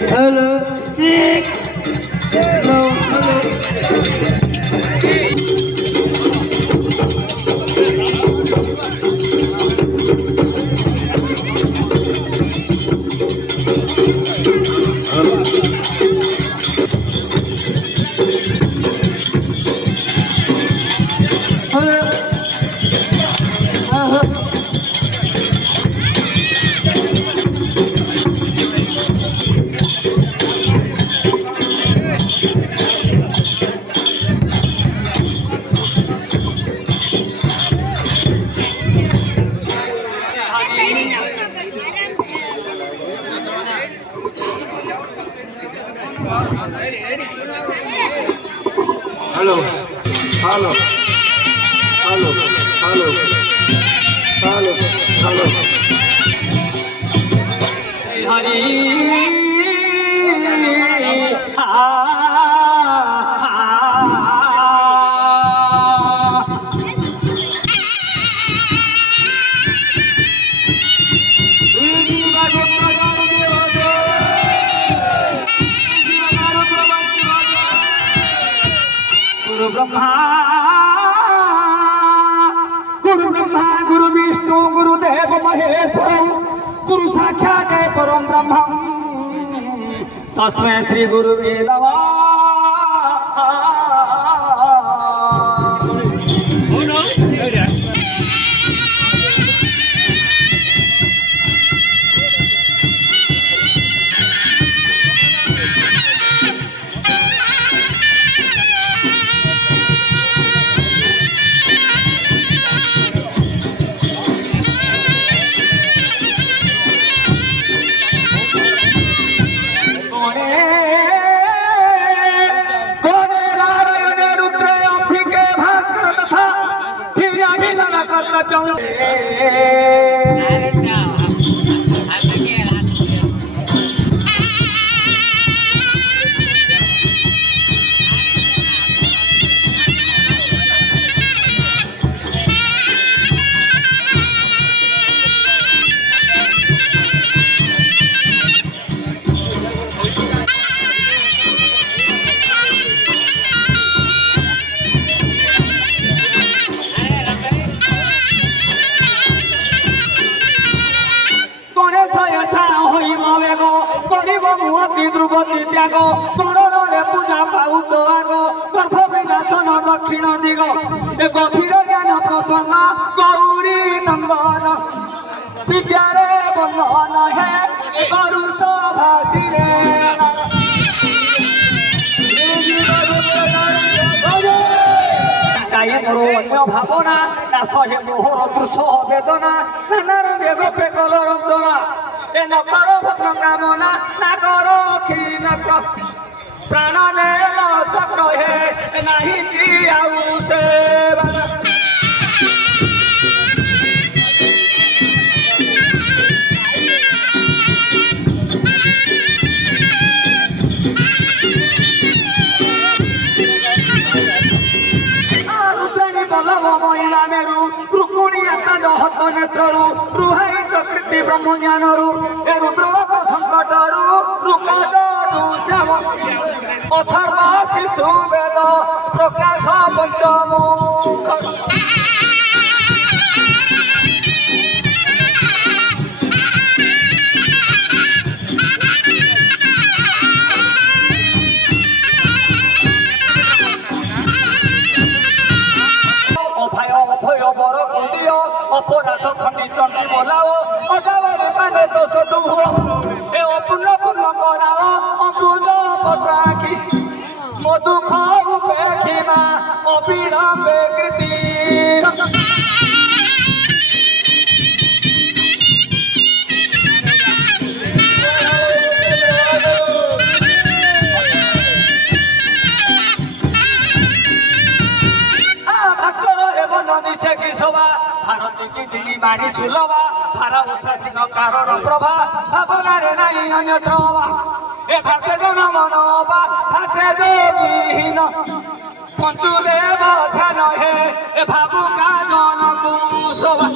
Hello, check. Hello, hello. Halo, halo, halo, halo, halo, halo. Hari Guru Brahma, Guru Vishnu, Guru Deva Maheshwara, Guru Sakshat Param Brahman, Tasmai Shri Guru দ্রুপদী ত্যাগ করণরে পূজা pouch আগ গর্ভ বিনাশন দক্ষিণ দিগ এ গভীর জ্ঞান প্রসন্ন গৌরী নন্দন বিদ্যারে বন্দন হে করুষ ভাসিরে মোর অন্য ভাবনা না সহে মোহর দৃশ্য বেদনা নানার বেগ পেকল রঞ্জনা এ ন কর ভদ্র কামনা না কর ক্ষীণ প্রাণ নেল চক্র হে নাহি কি আউ সেবা নেত্রু রুহাই চকৃতি ব্রহ্মজ্ঞানরু এ রুদ্রলোক সংকটরু রূপজু শ্যাম অথর্ব শিশু বেদ প্রকাশ পঞ্চমুখ অপরাধ খন্ডি চন্ডি বলাও অজাবারে মানে দোষ দুহ এ অপূর্ণ পূর্ণ করাও অম্বুজ পত্র আঁকি মধুখ উপেক্ষিমা অবিলম্বে কৃতি ভাস্কর এবং নদী সে কি শোভা ভারতী কি দিল্লি বাণী সুলভা ভারা উষা সিংহ কারণ প্রভা ভাবনারে নাই অন্যত্র এ ভাষে জন মনোবা ভাষে যোগীহীন পঞ্চুদেব ধ্যান হে এ ভাবুকা জনকু শোভা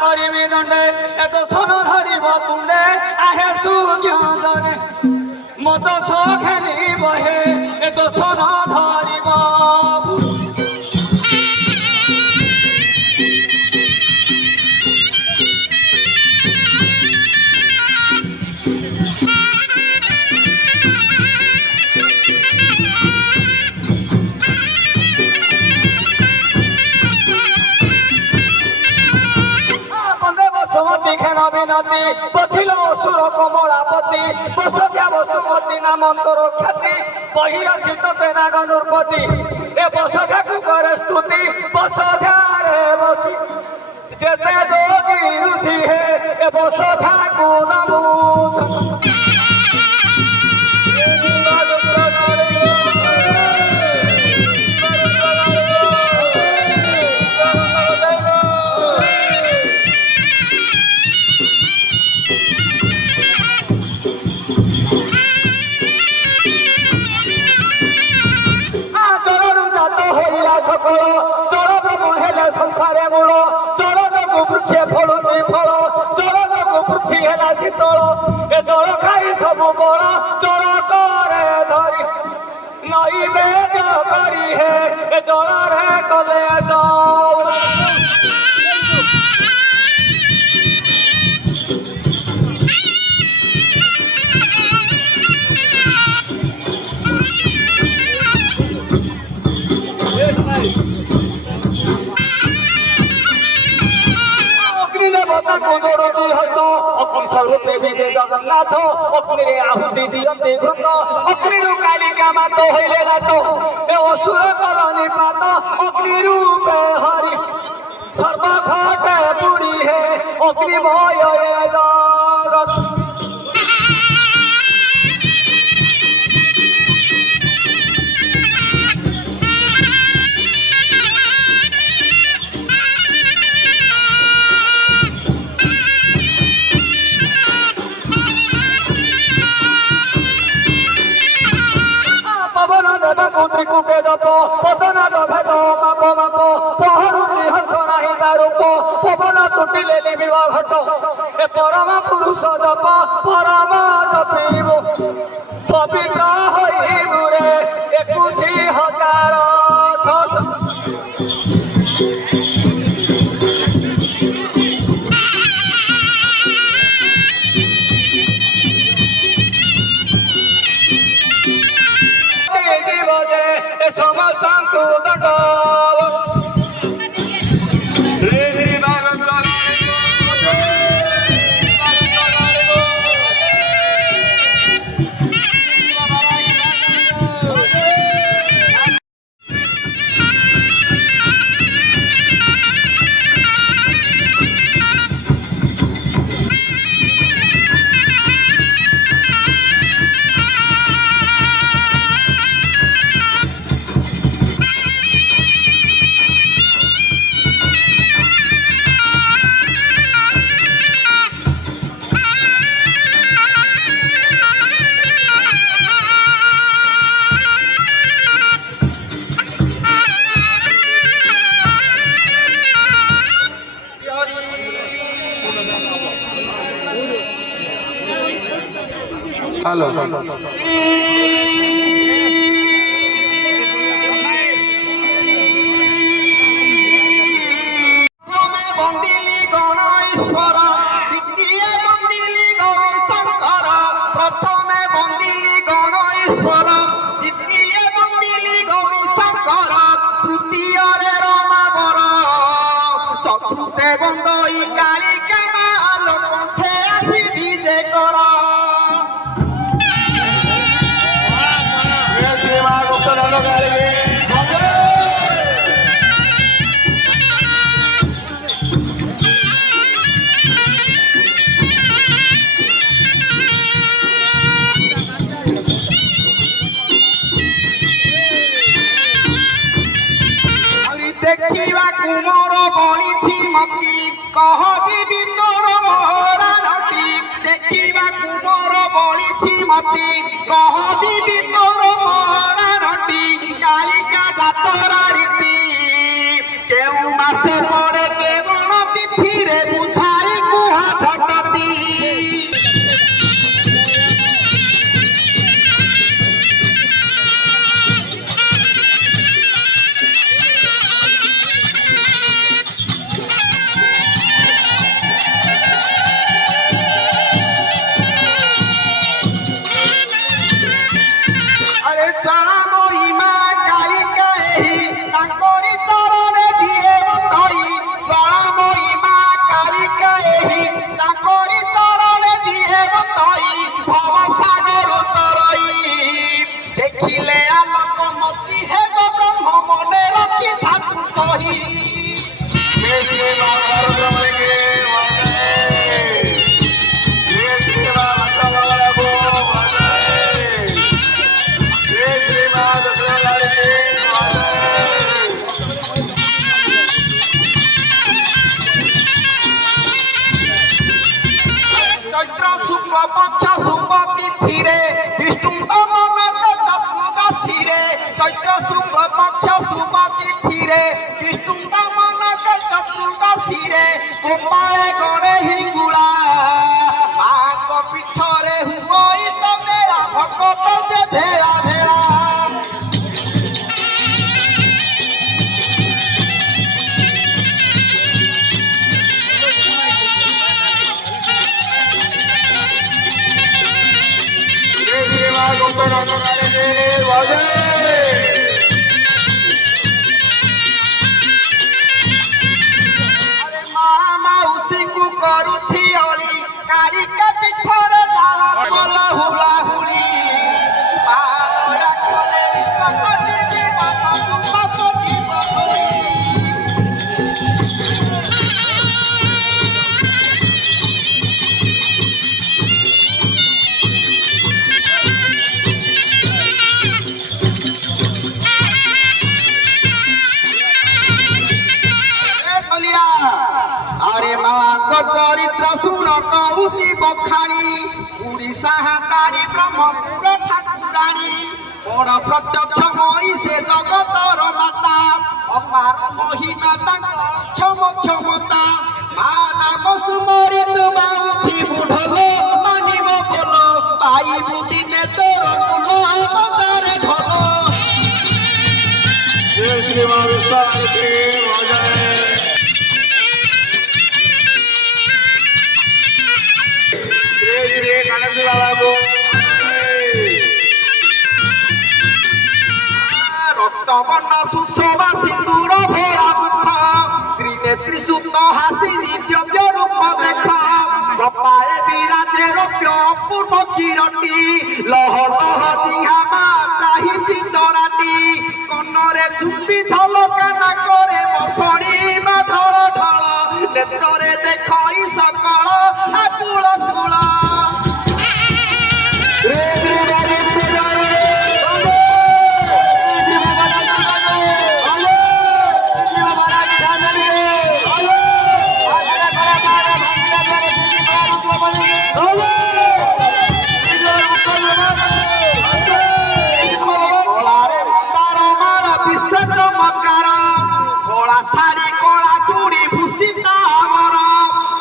କରିମି ଦଣ୍ଡେ ଏ ଦୋଷନ ଧରିବ ତୁଣ୍ଡେ ଆହେ ସୁଜ୍ଞଜନେ ମଦ ସଖେନି ବହେ ଏ ଦୋଷନ ଧରିବ বিনতি পথিল অসুর কমলাপতি বসুয়া বসুমতী নামন্তর খ্যাতি বহি আছে তোতে নাগ নৃপতি এ বসধাকু করে স্তুতি বসধারে বসি যেতে যোগী ঋষি হে এ বসধাকু নমুছ সংসারে মূল জলযোগু বৃক্ষে ফলুছি ফল জলযোগু পৃথ্বী হেলা শীতল এ জল খাই সবু বড় জল করে ধরি নৈবেদ্য করি হে এ জলরে কলে যাও স্বরূপে বিজে জগন্নাথ অগ্নিরে আহুতি দিয়ন্তে ঘৃত অগ্নিরু কালিকা মাত হইলে গাত এ অসুর কর নিপাত অগ্নিরূপে হরি সর্বঘটে পুরী হে অগ্নিময় জগৎ ত্রিকুটে জপ পদনাদ ভেদ মাপ মাপ পহরুচি হস নাহি দারূপ পবন তুটিলে নিবিব ঘট এ পরম পুরুষ জপ পরম জপিব পবিত্র হইবু রে 21,600 ସମସ୍ତଙ୍କୁ ଦଣ୍ଡ হ্যালো কুমোর বলিছি মতি কহ দিবি তোর মহারাণটি দেখিবা কুমোর বলিছি মতি কহ দিবি তোর মহারাণটি কালিকা যাতরা রীতি কেউ মাসে পড়ে কেবল তিথিরে বিষ্ণু তমনকে চতুর্দশীরে চৈত্র শুক্ল পক্ষ শুভ তিথিরে বিষ্ণু তমনকে চতুর্দশীরে গোপাଳେ গড়ে হিঙ্গুলা মাଙ୍କ ପୀଠରେ ହୁଏ ତ ମେଳା ଭକତ ଯେ ଭେଳା ଭେଳା जय श्री मां गोपनाथ रानी देवी भजन ଆରେ ମା ମାଉସୀଙ୍କୁ କରୁଛି ଅଳି କାଳିକା ପୀଠରେ ଜାଳ କଲ ହୁଳା ହୁଳି ମା ଦୟା କଲେ ଇଷ୍ଟ କରି ଯିବ ସବୁ ପାପ ଯିବ ଧୋଇ আরে মাଙ୍କ চরিত্র শুণ কହୁଛି বখাণী উড়িষ্যা হাতারি ব্রহ্মপুর ঠাকুরাণী বড় প্রত্যক্ষময়ী সে জগতর মাতা অপার মহিমা তাଙ୍କ ক্ষম ক্ষমতা মা নাম সুমরে তু বাউথি বুঢল মানিব বল পাইবু দিনে তোর মূল অবতারে ঢল जय श्री मां विष्णु देवी भजन श्री श्री गणेश बाबा को রক্তবর্ণ সুশোভা সিন্দুর ভোলা মুখ ত্রিনেত্রী সুপ্ত হাসিনী দিব্য রূপ দেখ কপালে বিরাজে রৌপ্য অপূর্ব কিরটি লহ লহ জিহা মা চাহিছি তরাটি কন্নরে ঝুম্পি ঝলকানা করে বসণী মা ঢল ঢল নেত্রে দেখই সকল আকুল চূল কলারে মন্দার মার বিশ্ব চমৎকার কলা শাড়ি কলা চুড়ি ভূষিত আমার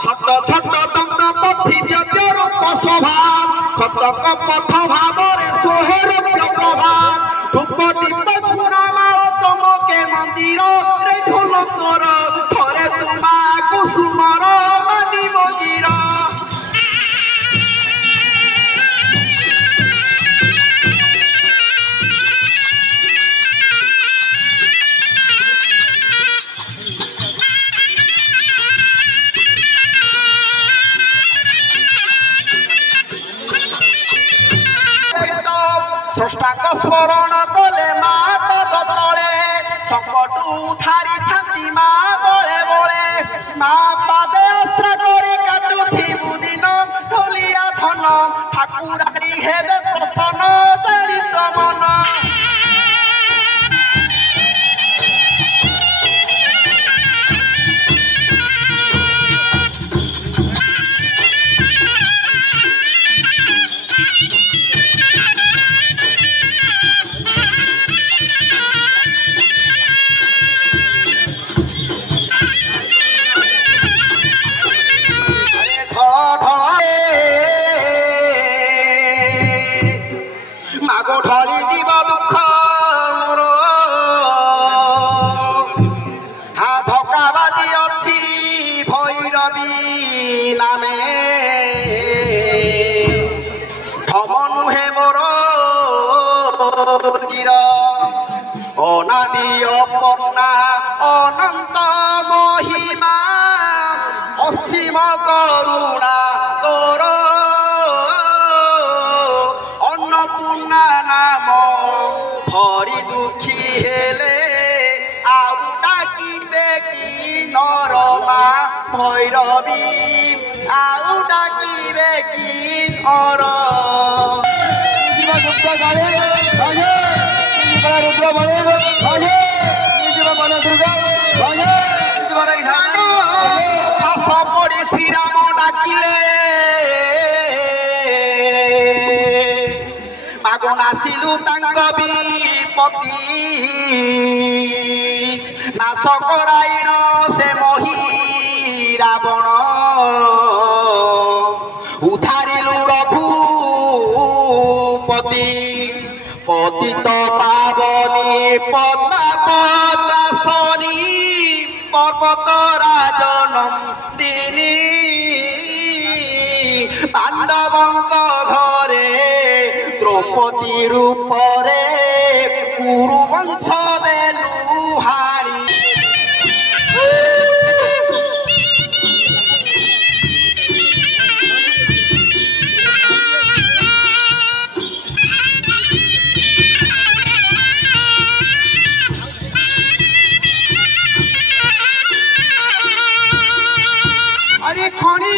ছোট ছোট দন্ত পথি দ্বিতীয় রূপ শোভা ক্ষতক পথ ভাবরে সোহের প্রভা ধূপ দীপ ছুড়া মাଳ চমকে মন্দির রে ঢোল তোর থরে তোমা কুসুমর মানিব গির স্রষ্টাঙ্গ স্মরণ কলে মা পদ তলে সংকটু থারি থাকি মা বলে বলে মা পাদে আশ্রা করে কাটুথিবু দিন ঢলিয়া ধন ঠাকুরাণী হেবে প্রসন্ন জানিত মন মাগো ঢলি জীব দুঃখ মোর হা ধকা বাজি অছি ভৈরবী নামে ঠম নুহে মোর গির অনাদি অপর্ণা অনন্ত মহিমা অসীম করুণা তোর অন্নপূর্ণা নাম ধরি দুঃখী হেলে আউ ডাকিবে কি নরমা ভৈরবী আউ ডাকিবে কি নর পড়ে শ্রীরাম ডাকিলে ମାଗଣା ଆସିଲୁ ତାଙ୍କ ବିପତି ନାଶ କରାଇଣ ସେ ମହି ରାବଣ ଉଧାରିଲୁ ରଘୁପତି ପତିତ ପାବନି ପଦ୍ମା ପଦ୍ମାସନୀ পর্বত রাজনন্দিনী পাণ্ডবঙ্ক ঘরে দ্রৌপদী রূপরে কুরুবংশ দেলু হারি আরে খনি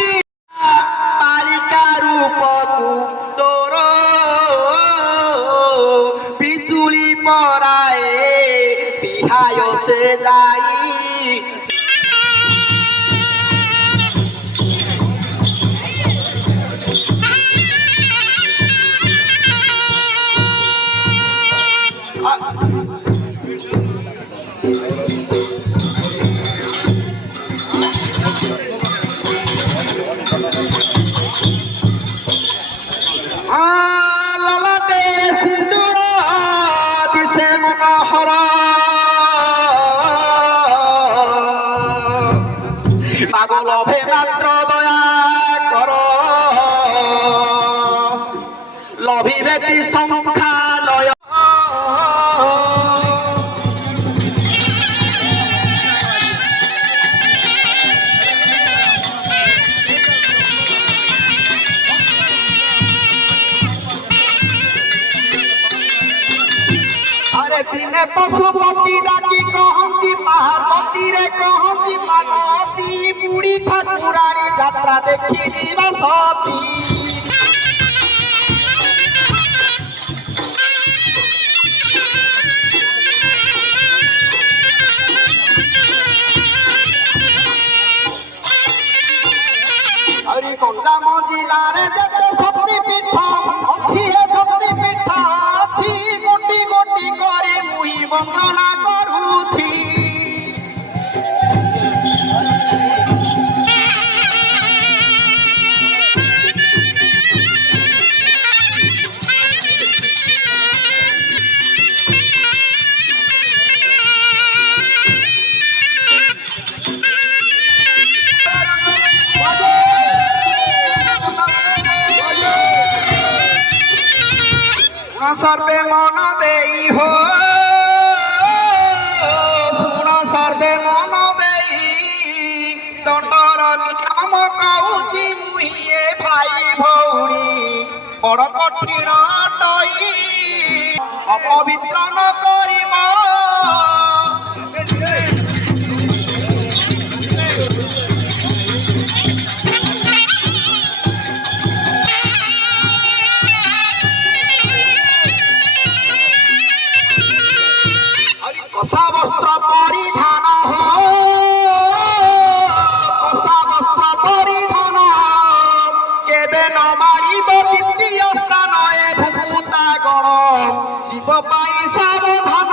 বালিকা রূপকু তোর বিজুলি পরায়ে বিহায় সে যাই ললাটে সিন্দুর দিশে মনোহর মাগো লভে মাত্র দয়া কর লভিবেতি সংখ্যালয় দিনে পশুপতি ডাকি কহନ୍ତି পার্বতী রে কহନ୍ତି মানতী বুড়ি ঠাকুরানী যাত্রা দেখি ଯିବା সতী আরে গঞ্জাম জিলারে যেতে শক্তি পীঠ ଅଛି ଏ ଶକ୍ତି ପୀଠ ଅଛି ଗୋଟି ଗୋଟି କରି ମୁଇ বন্দনা କରୁছি সর্বে মন দেই হো শুণ সর্বে মন দেই দণ্ডর নাম কହୁছি মুহিয়ে ভাই ভৌণী বড় কঠিন টই অপবিত্র ন করিব কষা বস্ত্র পরিধান কষা বস্ত্র পরিধান কেবে ন মারিব দ্বিতীয় স্থান এ ভুকুতা গণ শিব পাই সাবধান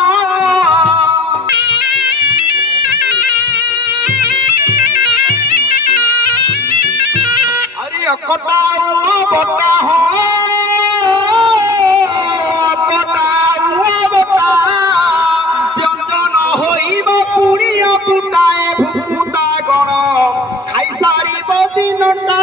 আরে অকটা বটা অকটা বটা হইব পুড়িয়া পুটায় ভুকুতা গণ খাইসারিব দিনটা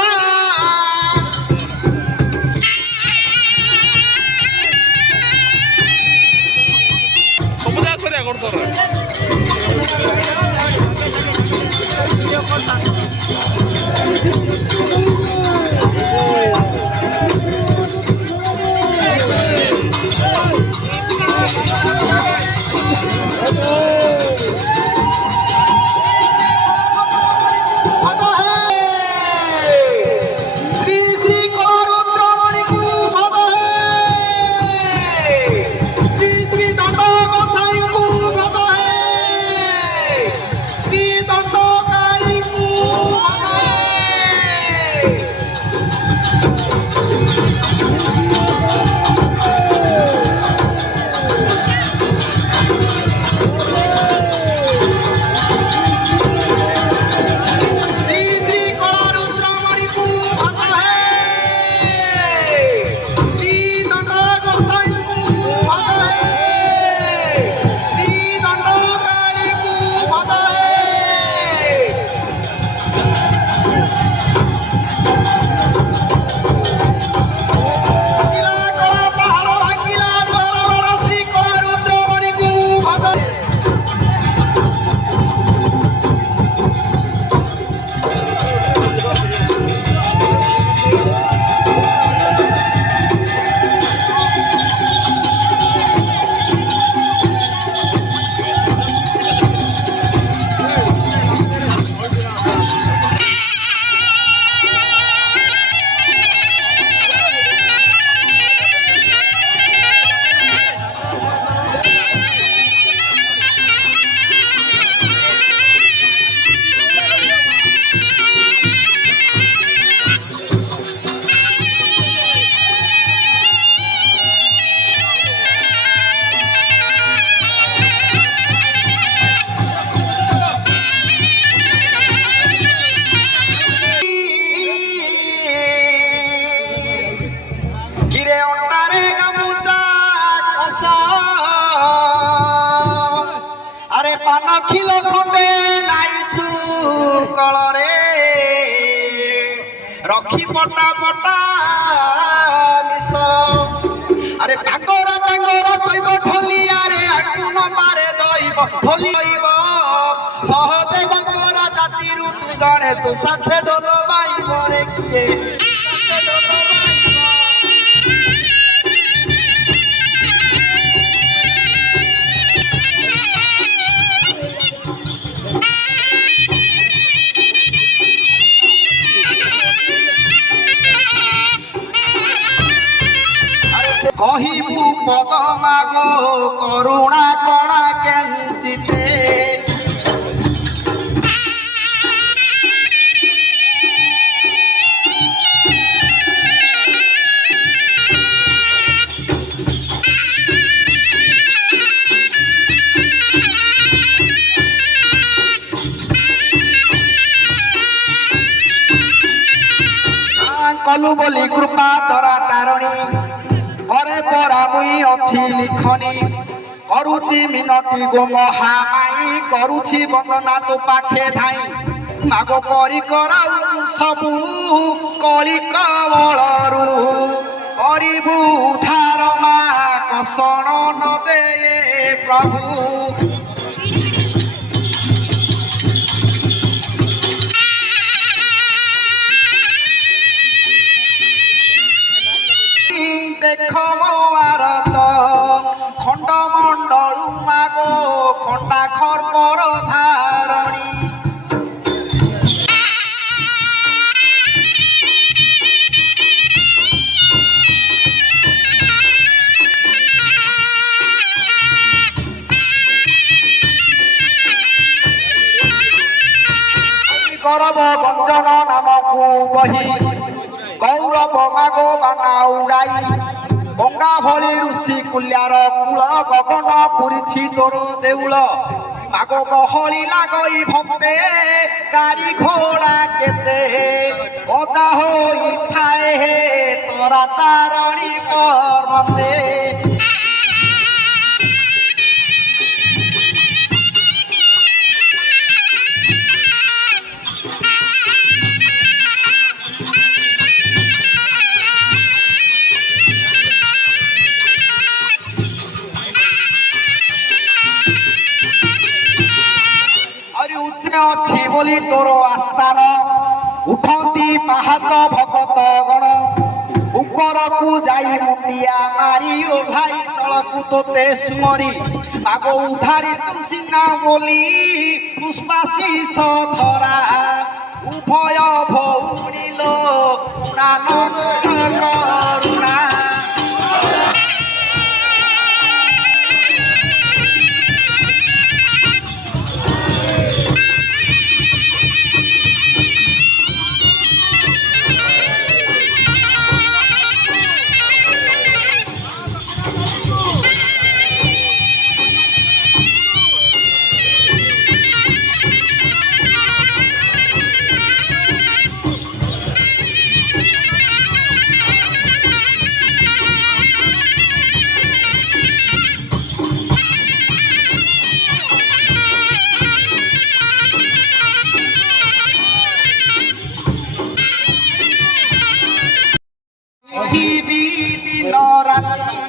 খিল খଣ୍ଡে নাইছু কଳରେ রক্ষি পটা পটা নিশ আরে টাঙ্গরা টাঙ্গরা তৈব ঢলিয়ারে আগুন মারে দইব ঢলিব সহজে বাঙ্গরা জাতিরু তু জনে তু সাথে ডোল বাইব রে কিয়ে সাথে ডোল বাইব কহিবু পদ মাগ করুণা কণা কেঞ্চিতে কলু বলি কৃপা তরা তারণী ঘরে পরা মুই অছি লিখনি করুচি মিনতি গো মহামাই করুছি বন্দনা তো পাখে ধাই মাগ পরি কৰাউଛୁ ସବୁ কলি কমলରୁ କରିବୁ ଉଦ୍ଧାର ମା କଷଣ ନ ଦେ ପ୍ରଭୁ দেখ আরত খণ্ড মণ্ডলু মাগো খণ্ডা খর্পর ধারণী গৌরব গঞ্জন নামকু বহি গৌরব মাগো বানা উড়াই গঙ্গা ভଳି ঋষি কুল্যার কূଳ গগন পুরিছি তোর দেউଳ মাগ গহଳି লাগই ভক্তে গাড়ি ঘোড়া কেতে গদা হইথায়ে হে তোরা তারণী পর্বতে ଅଛି ବୋଲି ତୋର ଆସ୍ଥାନ ଉଠନ୍ତି ପାହାଚ ଭଗତ ଗଣ ଉପରକୁ ଯାଇ ମୁଣ୍ଡିଆ ମାରି ଓହ୍ଲାଇ ତଳକୁ ତୋତେ ସୁମରି ପାଗ ଉଦ୍ଧାରିଛୁ ସିନା ବୋଲି ପୁଷ୍ପାଶିଷ ଧରା ଉଭୟ ଭଉଣୀ ଲୋ ପ୍ରାଣ କରୁଣା দিন রাতি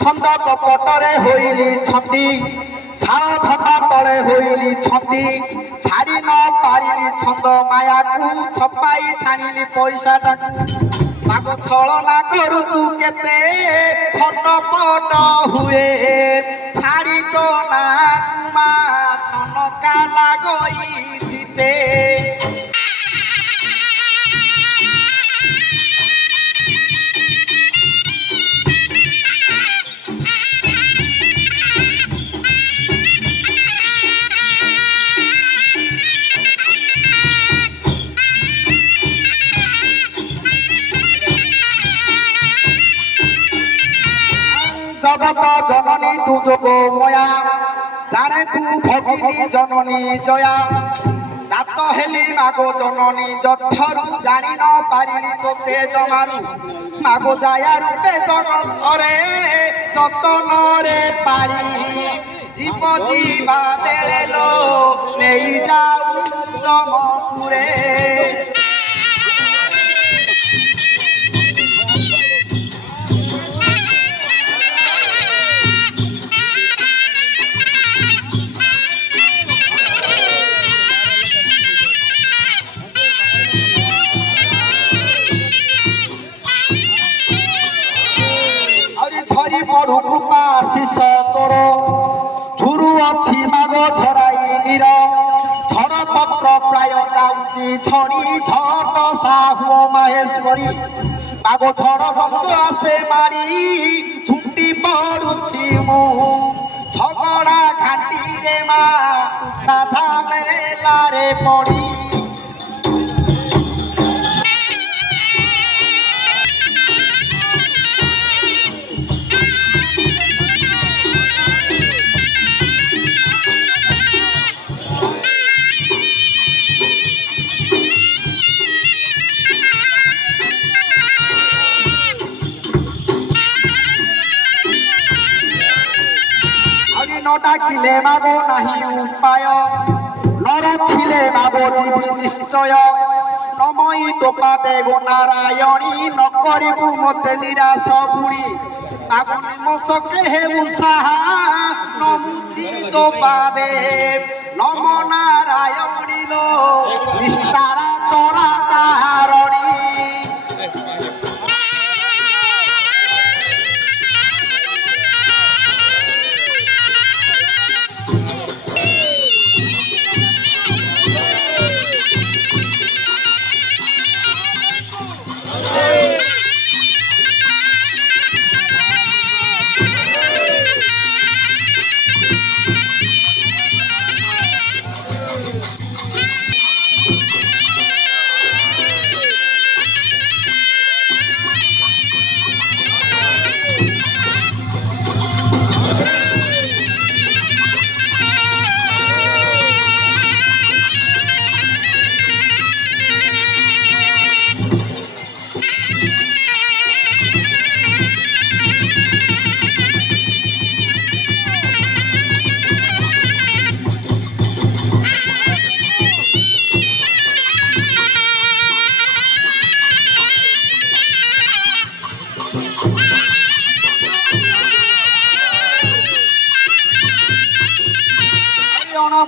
ছন্দ কপটরে হইলি ছন্দি ছাড় ধটা তলে হইলি ছন্দি ছাড়ি ন পারিলি ছন্দ মায়াকু ছপাই ছাড়িলি পয়সাটাকু মাগ ছলনা করুচু কেতে ছটপট হুয়ে ছাড়ি তো না কুমা ছনকা লাগই জিতে জগত জননী তু যোগময়া জানে তু ভগিনী জননী জয়া জাত হেলি মাগো জননী জঠরু জানি ন পারিনি তোতে জমারু মাগো জায়া রূপে জগতরে যতনরে পালি জীব জীবা বেড়ে লো নেই যাও জমপুরে ঝরি পড়ু কৃপা শিষ তোর ঝুরু অছি মাগ ঝরাই নীর ঝড় পত্র প্রায় যাଉଛି ছড়ি ঝট সাহু মাহেশ্বরী মাগ ঝড় গঞ্জ আসে মারি ঝুঁটি পড়ুছি মু ঝগড়া ঘাটিরে মা সাধা মেলারে পড়ি ডাকিলে মাগো নাহি উপায় নরখিলে মাগো দিবি নিশ্চয় নমই তো পাদে গো নারায়ণী নকরিবু মতে নিরাশ পুরি মাগো নিমস কেহেবু সাহা নমুছি তো পাদে নম নারায়ণী লো নিস্তারা তরা তাহারণী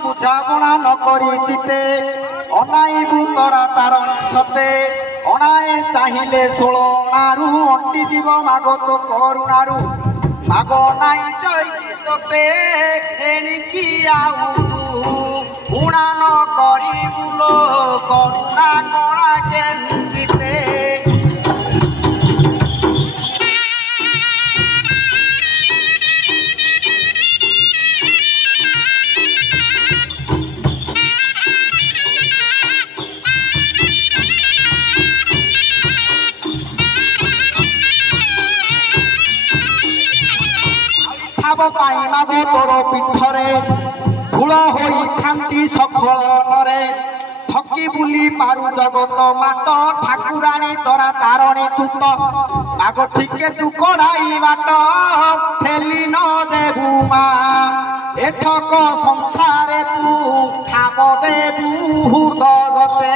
বুঝাপনা নকরি চিতে অনাইবু তরা তারণী সতে অনায়ে চাহিলে ষোল অনারু অন্টি জীব মাগ তো করুণারু মাগ নাই জয়ি তোতে এণিকি আউ তু উণা ন করিবু লো করুণা কণা কেঞ্চিতে পাই মাগো তোর পীঠরে ভূল হই থান্তি সখলনরে ঠকি বুলি পারু জগত মাত ঠাকুরাণী তরা তারণী তুত মাগ ঠিকে তু কড়াই বাট ঠেলি ন দেবু মা এঠক সংসারে তু ঠাম দেবু হৃদগতে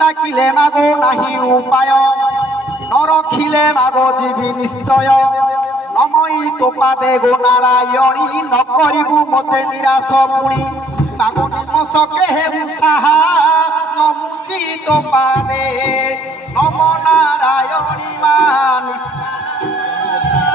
ডাকিলে মাগো নাহি উপায় নরখিলে মাগো জীবি নিশ্চয় নমই তো পাদে গো নারায়ণী নকরিবু মতে নিরাশ পুনি মাগো নিমস কেহেবু সাহা নমুচি তো পাদে নম নারায়ণী মা নিস্তারণী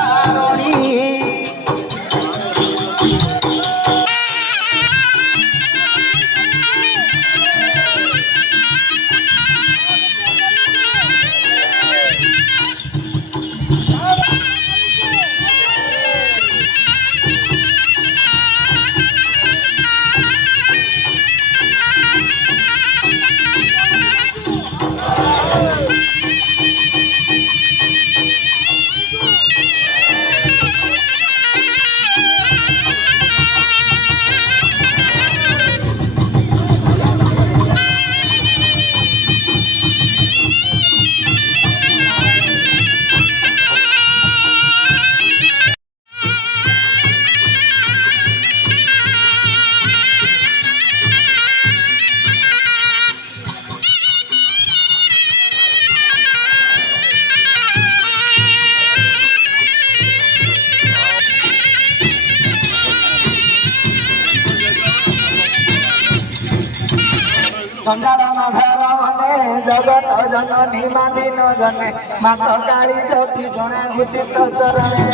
ସଞ୍ଜାଳନ ଧାର ମନେ ଜଗତ ଜନନୀ ମାଦିନ ଜନେ ମାତ କାଳି ଜପି ଜଣେ ଉଚିତ ଚରଣେ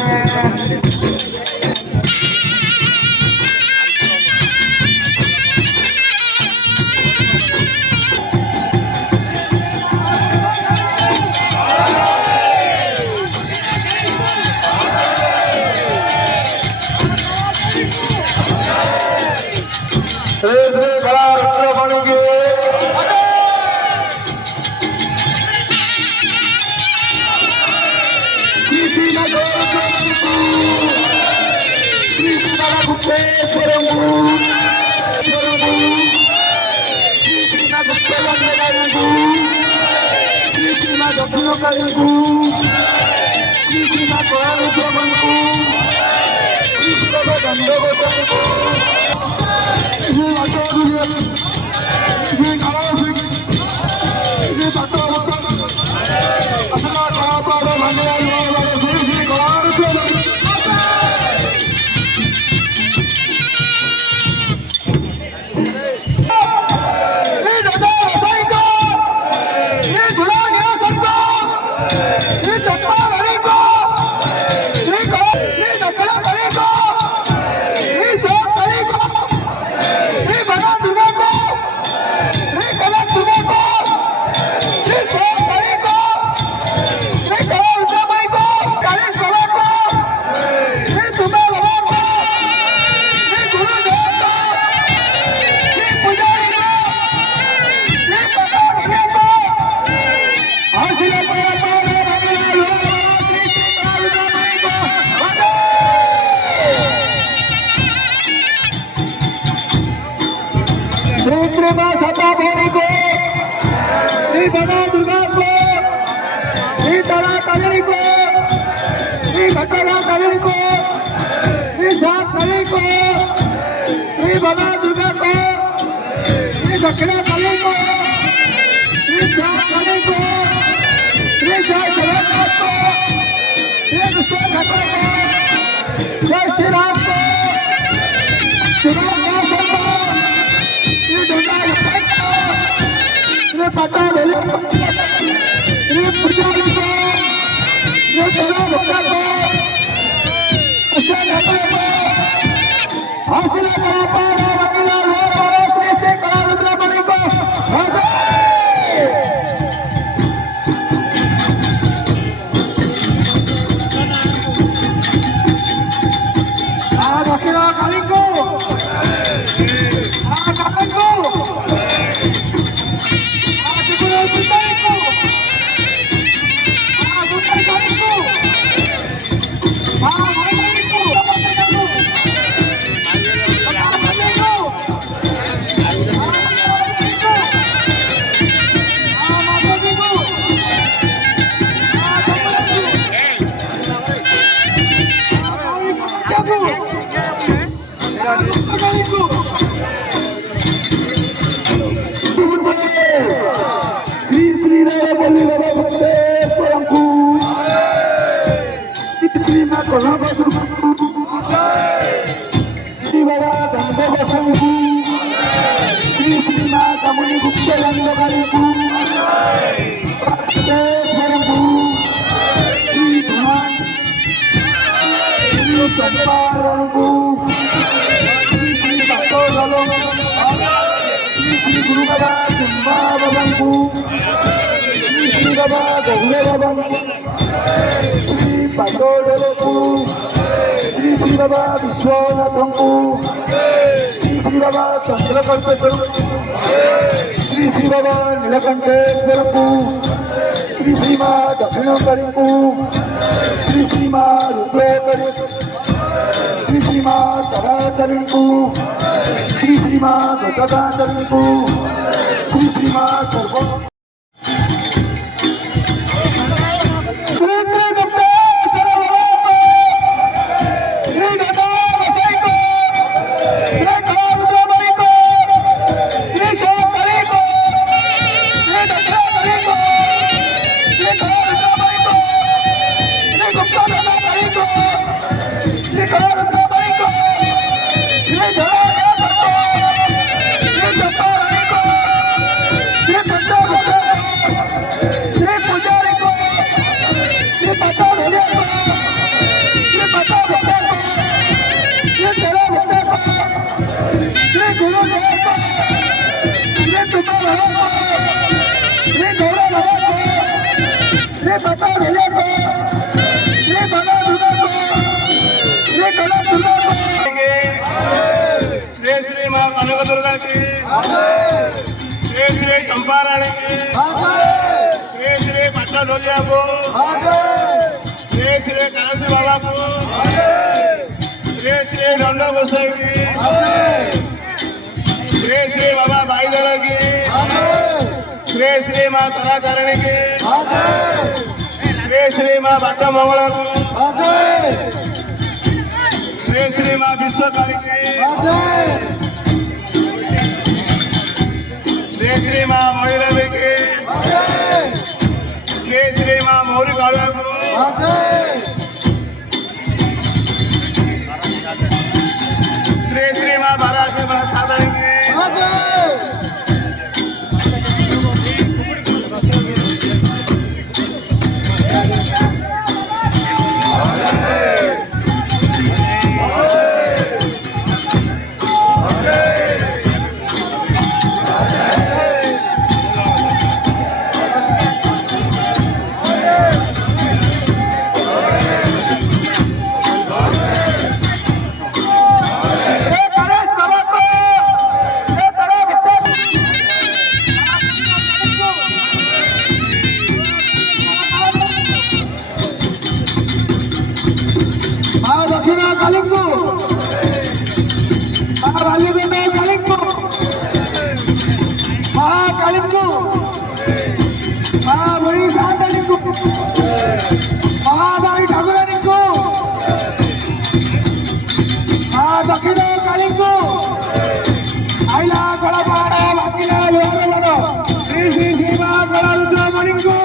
श्री श्री कला रुद्रमणि की श्री श्री नगोरमणि को श्री श्री नगुप्तेश्वरमु श्री श्री नगुप्तवंदनायु श्री श्री नगुप्तकायु श्री श्री नगोरुद्रमणि श्री श्री नगंधगोचरु दक्षिणा काली को श्री काली को श्री जय जगन्नाथ को श्री विष्णु ठाकुर को जय श्री राम को श्री रामदास को श्री दुर्गा को श्री पटा बेली को श्री पुजारी को श्री तेरा भक्ता को श्री ठाकुर को हौसला करा पारा वकीला गुरु बाबा तुम्बा बाबा श्री बाबा गौरे बाबा श्री पाटोडल को श्री श्री बाबा विश्वनाथ को श्री बाबा चंद्रकल्पेश्वर श्री श्री बाबा नीलकंठेश्वर को श्री श्री माँ दक्षिणकरी को श्री श्री माँ रुद्रकरी श्री श्री माँ तराकरी को श्री श्री माँ गतगाकरी को श्री श्री माँ सर्व श्री श्री माँ कनक दुर्गा की श्री श्री चंपाराणी की श्री श्री पट्टा ढोलिया को श्री श्री कलसी बाबा को श्री श्री दंड गोसाई की श्री श्री बाबा भाईदारा की श्री श्री माँ तरातारिणी की श्री श्री माँ भट्ट मंगला को श्री श्री माँ विश्वकाली की श्री श्री माँ भैरवी की श्री श्री माँ मौरी काव्या को श्री श्री माँ बारासी माँ साधन की महादाई ठाकुरानी को दक्षिण काली को आइला कलापाड़ा बाकीला लोहार श्री श्री श्रीमा कला रुद्रमणि को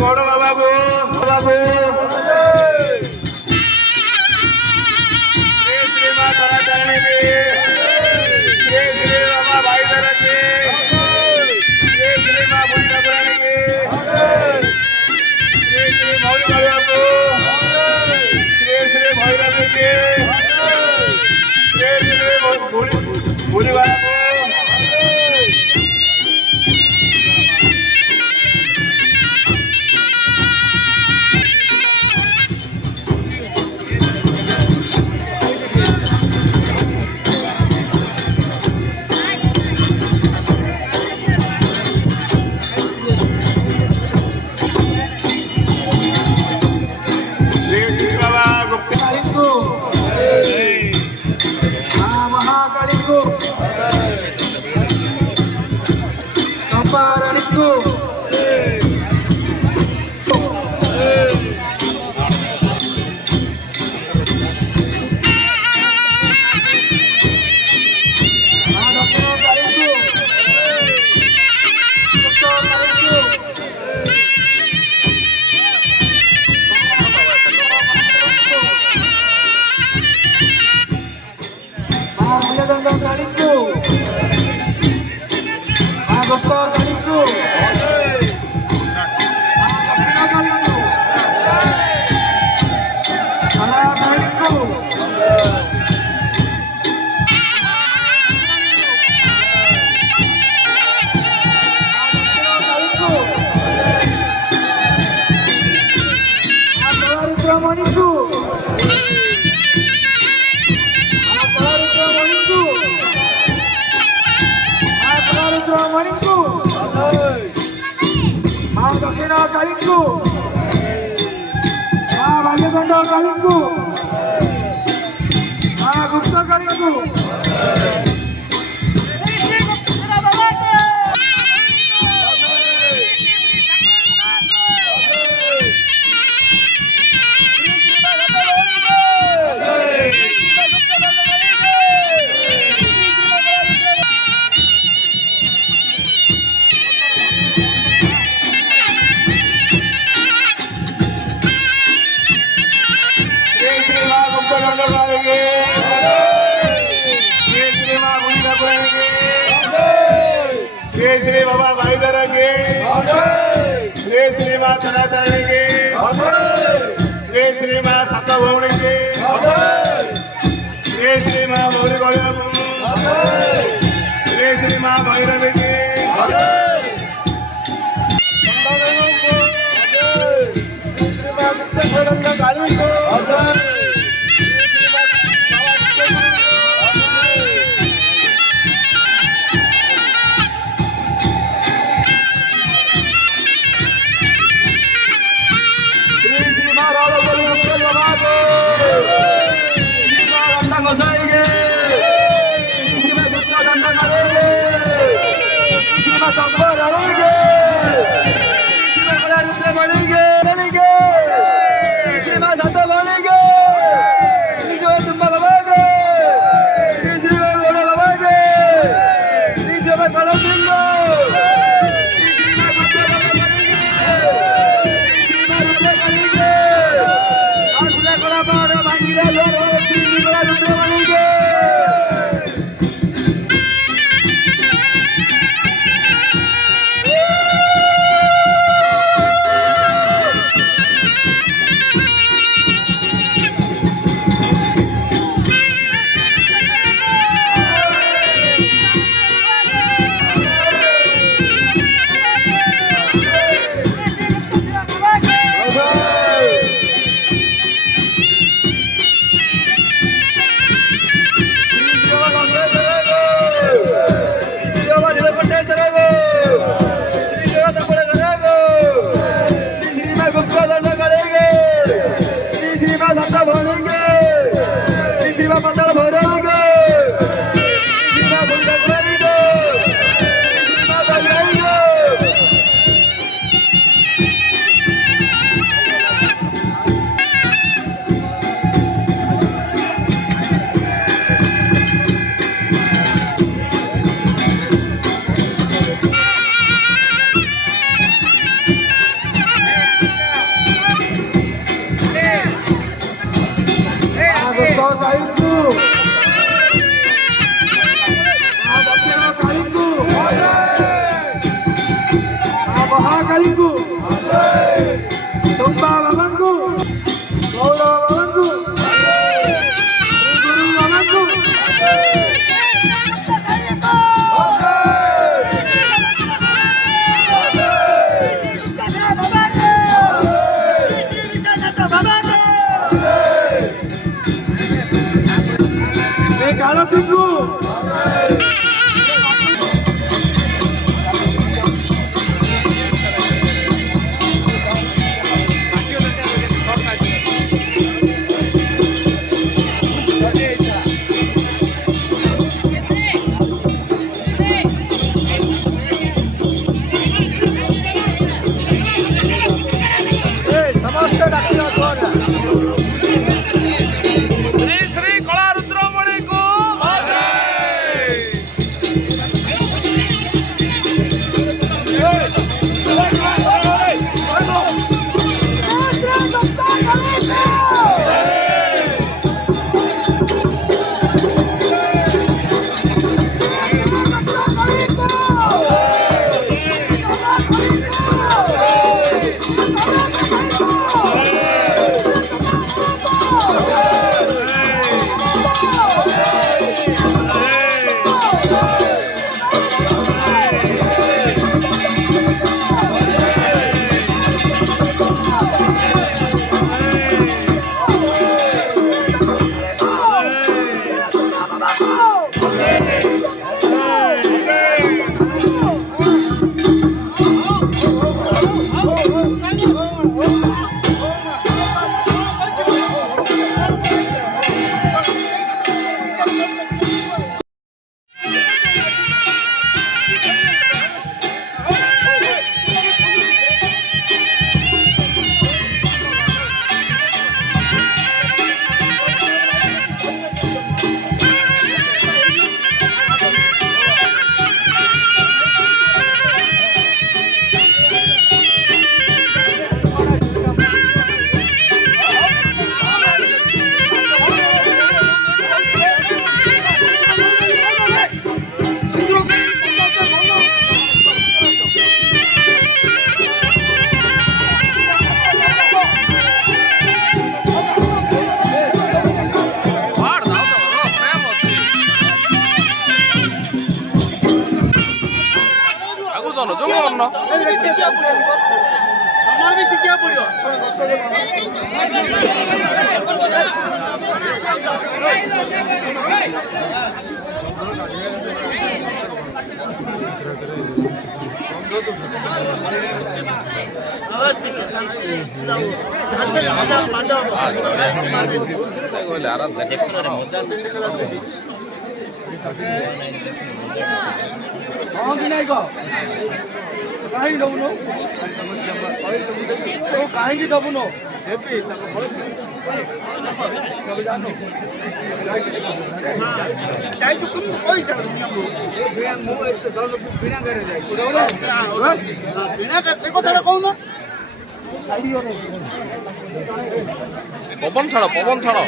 गौड़ बाबा को श्री श्री माँ तारातारिणी की श्री श्री बाबा भाईदारा की श्री श्री माँ बुढ़ी ठाकुरानी की श्री श्री मौली काव्या को श्री श्री भैरवी की श्री श्री बुढ़ी बाबा को କାଳୀଙ୍କୁ ମା ଦକ୍ଷିଣ କାଳୀଙ୍କୁ ମା ବାଲ୍ୟଦଣ୍ଡ କାଳୀଙ୍କୁ ମା ଗୁପ୍ତ କାଳୀଙ୍କୁ श्री श्री बाबा भाईदर के श्री श्री माँ तरातरणी के श्री श्री माँ सात भौणी के श्री श्री माँ गौरी गौरी श्री श्री माँ भैरवी के श्री माँ गुप्तेश्वरम काली को ଜନ ଜମ ଅନ୍ନ ଆମର ବି ଶିଖିବାକୁ ପଡିବ ହଁ କି ନାଇଁ କହ କାହିଁକି ଦବୁନୁ କାହିଁକି ଦବୁନୁ ସେ କଥାଟା କହୁନ ପବନ ଛାଡ଼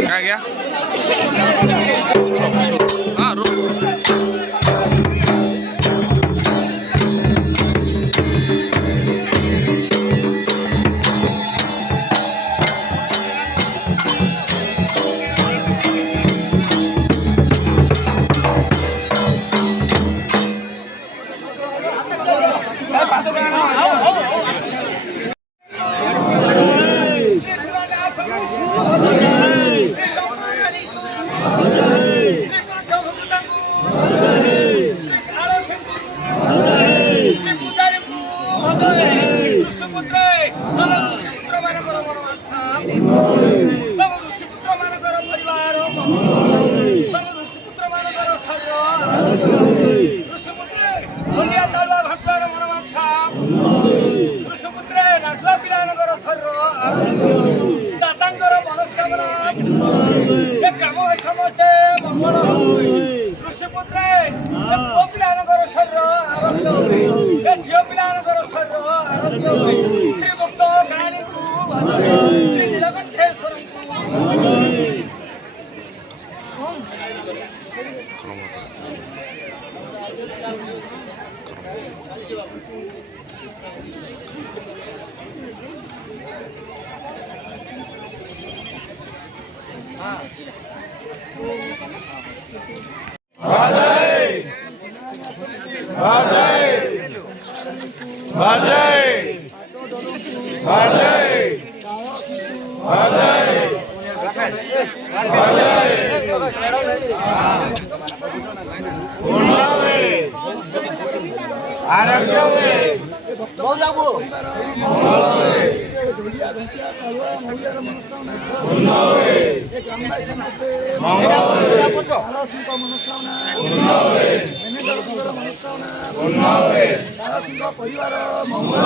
काय घ्या हा ସମସ୍ତେ ମଙ୍ଗଳ ଋଷିପୁତ୍ରେ ପୁଅ ପିଲାମାନଙ୍କର ଶରୀର ଆରୋଗ୍ୟ ହୁଏ ଏ ଝିଅ ପିଲାମାନଙ୍କର ଶରୀର ଆରୋଗ୍ୟ ହୁଏ ଶ୍ରୀ ଭକ୍ତ କାହାଣୀକୁ ଶ୍ରୀ ପରିବାର ମଙ୍ଗଳ